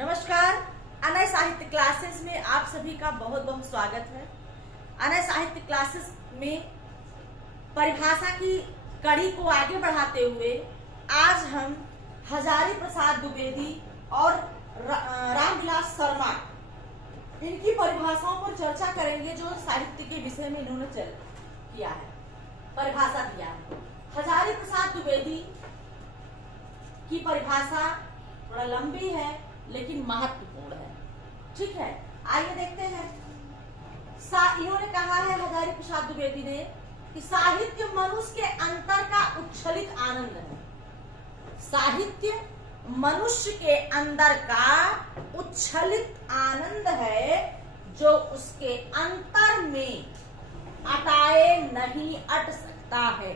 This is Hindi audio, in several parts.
नमस्कार। अनय साहित्य क्लासेस में आप सभी का बहुत बहुत स्वागत है। अनय साहित्य क्लासेस में परिभाषा की कड़ी को आगे बढ़ाते हुए आज हम हजारी प्रसाद द्विवेदी और रामविलास शर्मा इनकी परिभाषाओं पर चर्चा करेंगे जो साहित्य के विषय में इन्होंने किया है, परिभाषा दिया है। हजारी प्रसाद द्विवेदी की परिभाषा थोड़ा लंबी है लेकिन महत्वपूर्ण है। ठीक है, आइए देखते हैं। इन्होंने कहा है हजारी प्रसाद द्विवेदी ने कि साहित्य मनुष्य के अंतर का उच्छलित आनंद है। साहित्य मनुष्य के अंदर का उच्छलित आनंद है जो उसके अंतर में अटाए नहीं अट सकता है।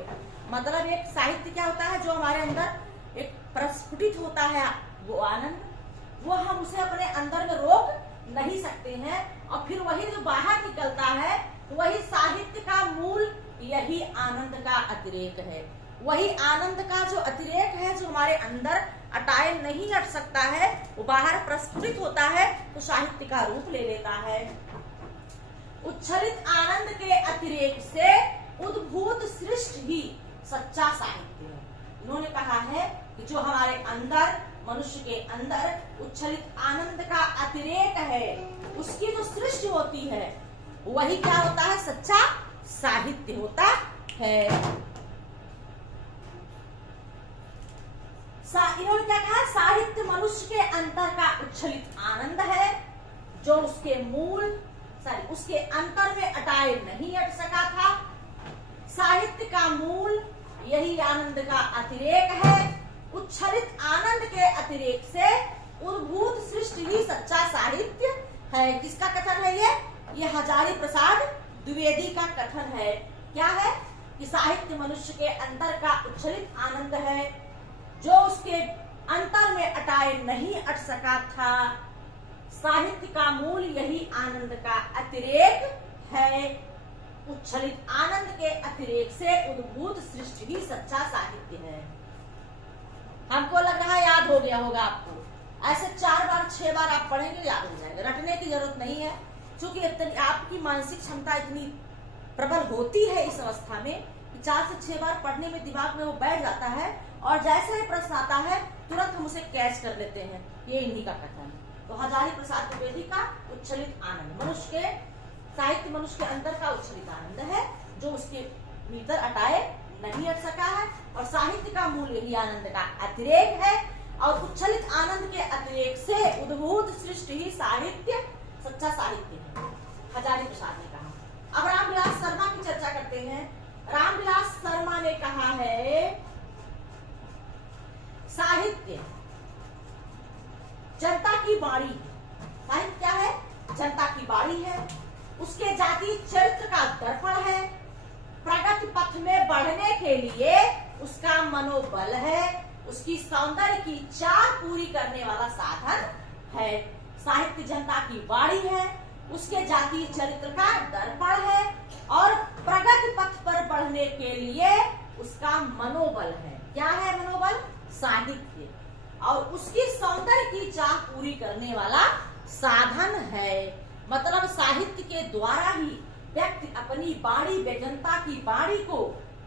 मतलब एक साहित्य क्या होता है, जो हमारे अंदर एक प्रस्फुटित होता है, वो आनंद, वो हम उसे अपने अंदर में रोक नहीं सकते हैं और फिर वही जो बाहर निकलता है वही साहित्य का मूल, यही आनंद का अतिरेक है। वही आनंद का जो अतिरेक है जो हमारे अंदर अटाए नहीं अट सकता है, वो बाहर प्रस्फुटित होता है तो साहित्य का रूप ले लेता है। उच्छलित आनंद के अतिरेक से उद्भूत सृष्टि ही सच्चा साहित्य है। इन्होंने कहा है कि जो हमारे अंदर, मनुष्य के अंदर उच्छलित आनंद का अतिरेक है, उसकी जो सृष्टि होती है वही क्या होता है, सच्चा साहित्य होता है। इन्होंने क्या कहा, साहित्य मनुष्य के अंतर का उच्छलित आनंद है जो उसके उसके अंतर में अटाए नहीं अट सका था। साहित्य का मूल यही आनंद का अतिरेक है। उच्छलित आनंद के अतिरेक से उद्भूत सृष्टि ही सच्चा साहित्य है। किसका कथन है ये हजारी प्रसाद द्विवेदी का कथन है। क्या है कि साहित्य मनुष्य के अंदर का उच्छलित आनंद है जो उसके अंतर में अटाए नहीं अट सका था। साहित्य का मूल यही आनंद का अतिरेक है। उच्छलित आनंद के अतिरेक से उद्भूत सृष्टि ही सच्चा साहित्य है। हमको लग रहा है याद हो गया होगा आपको। ऐसे 4 बार 6 बार आप पढ़ेंगे, याद हो जाएगा। रटने की जरूरत नहीं है, क्योंकि आपकी मानसिक क्षमता इतनी प्रबल होती है इस अवस्था में कि 4 से 6 बार पढ़ने में दिमाग में वो बैठ जाता है और जैसे ही प्रश्न आता है तुरंत हम उसे कैच कर लेते हैं। ये इन्हीं का कथन है। तो हजारी प्रसाद द्विवेदी का उच्छलित आनंद, मनुष्य के साहित्य मनुष्य के अंदर का उच्छलित आनंद है जो उसके भीतर अटाए नहीं अट सका है, और साहित्य का मूल यही आनंद का अतिरेक है। और उच्छलित आनंद के अतिरेक से उद्भूत सृष्टि ही साहित्य, सच्चा साहित्य है, हजारी प्रसाद ने कहा। अब रामविलास शर्मा की चर्चा करते हैं। रामविलास शर्मा ने कहा है साहित्य जनता की बाणी है। साहित्य क्या है, जनता की बाणी है। उसके जाति चरित्र का दर्पण है। प्रगति पथ में बढ़ने के लिए उसका मनोबल है। उसकी सौंदर्य की चाह पूरी करने वाला साधन है। साहित्य जनता की बाणी है, उसके जातीय चरित्र का दर्पण है और प्रगति पथ पर बढ़ने के लिए उसका मनोबल है। क्या है मनोबल, साहित्य, और उसकी सौंदर्य की चाह पूरी करने वाला साधन है। मतलब साहित्य के द्वारा ही व्यक्ति अपनी बाणी, जनता की बाणी को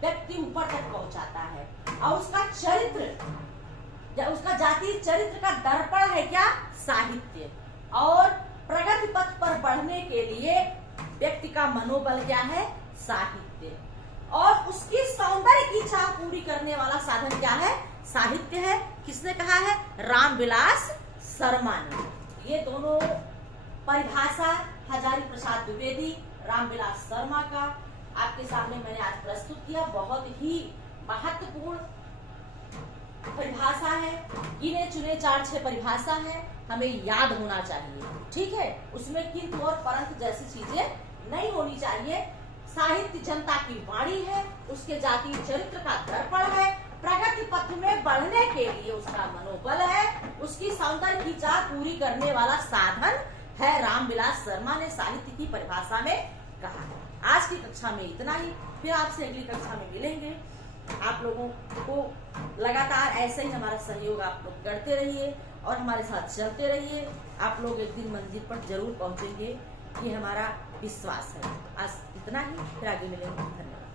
व्यक्ति ऊपर तक पहुंचाता है। और उसका चरित्र, उसका जातीय चरित्र का दर्पण है क्या, साहित्य। और प्रगति पथ पर बढ़ने के लिए व्यक्ति का मनोबल क्या है, साहित्य। और उसकी सौंदर्य की चाह पूरी करने वाला साधन क्या है, साहित्य है। किसने कहा है, रामविलास शर्मा ने। ये दोनों परिभाषा हजारी प्रसाद द्विवेदी, रामविलास शर्मा का आपके सामने मैंने आज प्रस्तुत किया। बहुत ही महत्वपूर्ण परिभाषा है। गिने चुने 4-6 परिभाषा है, हमें याद होना चाहिए। ठीक है, उसमें किंतु और परंतु जैसी चीजें नहीं होनी चाहिए। साहित्य जनता की वाणी है, उसके जातीय चरित्र का दर्पण है, प्रगति पथ में बढ़ने के लिए उसका मनोबल है, उसकी सौंदर्य की चाह पूरी करने वाला साधन है। रामविलास शर्मा ने साहित्य की परिभाषा में कहा है। आज की कक्षा में इतना ही, फिर आपसे अगली कक्षा में मिलेंगे। आप लोगों को लगातार ऐसे ही हमारा सहयोग आप लोग करते रहिए और हमारे साथ चलते रहिए। आप लोग एक दिन मंजिल पर जरूर पहुंचेंगे, ये हमारा विश्वास है। आज इतना ही, फिर आगे मिलेंगे। धन्यवाद।